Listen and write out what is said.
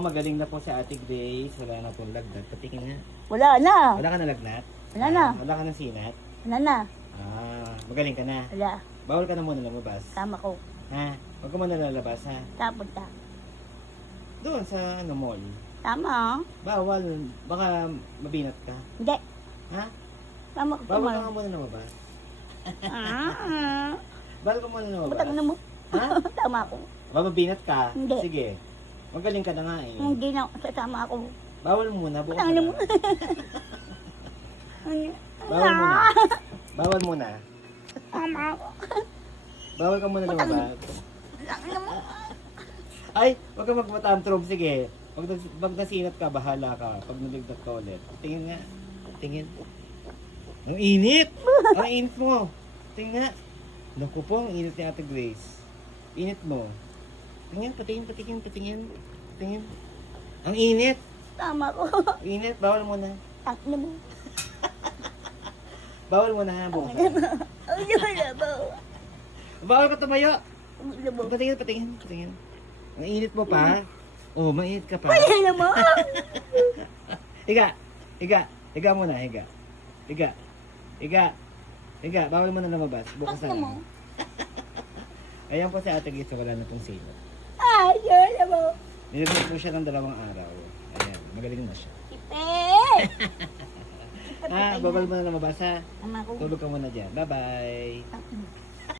Magaling na po si Ate Grace. Wala na pong lagnat. Patingin nga. Wala na. Wala ka na lagnat? Wala na. Wala ka ng sinat? Wala na. Magaling ka na. Wala. Bawal ka na muna lumabas. Tama ko. Ha? Huwag ka muna lalabas ha. Tapos ta. Doon sa mall. Tama. Bawal. Baka mabinat ka. Hindi. Ha? Tama ko. Bawal ka nga muna lumabas. Bawal ka muna lumabas. Butang na mo. Ha? Tama ko. Baka mabinat ka? Hindi. Sige. Magaling ka na nga eh. Hindi na. Tama ako. Bawal muna. Bukas Butang na mo. na. Bawal muna. Bawal muna. Tama ako. Bawal ka muna lumabas. Butang na mo. Ay, wag ka magmatantrum. Sige. Pag nasinat ka, bahala ka. Pag naligdat ka ulit. Tingin nga. Tingin. Ang init! Ang init mo. Tingin nga. Naku po, ang init ni Ate Grace. Init mo. Tingin, patingin. Tingin. Ang init. Tama ko. Init. Bawal muna. Tang na mo. Bawal muna ha. Bukas. Wala ba? Bawal ka tumayo. Wala ba? Patingin. Ang init mo pa. Oh, mainit ka pa. Wala na mo. Higa muna, higa. Bawal mo na lumabas. Bukas na Tang na mo. lang. Ayan po si Ate Grace, wala na pong silo. Ay, wala mo. Nilagay po siya ng 2 araw. Ayan, magaling na siya. Ipe! Bawal mo na lumabas ha. Tama ko. Tulog ka muna dyan. Bye-bye. Tang-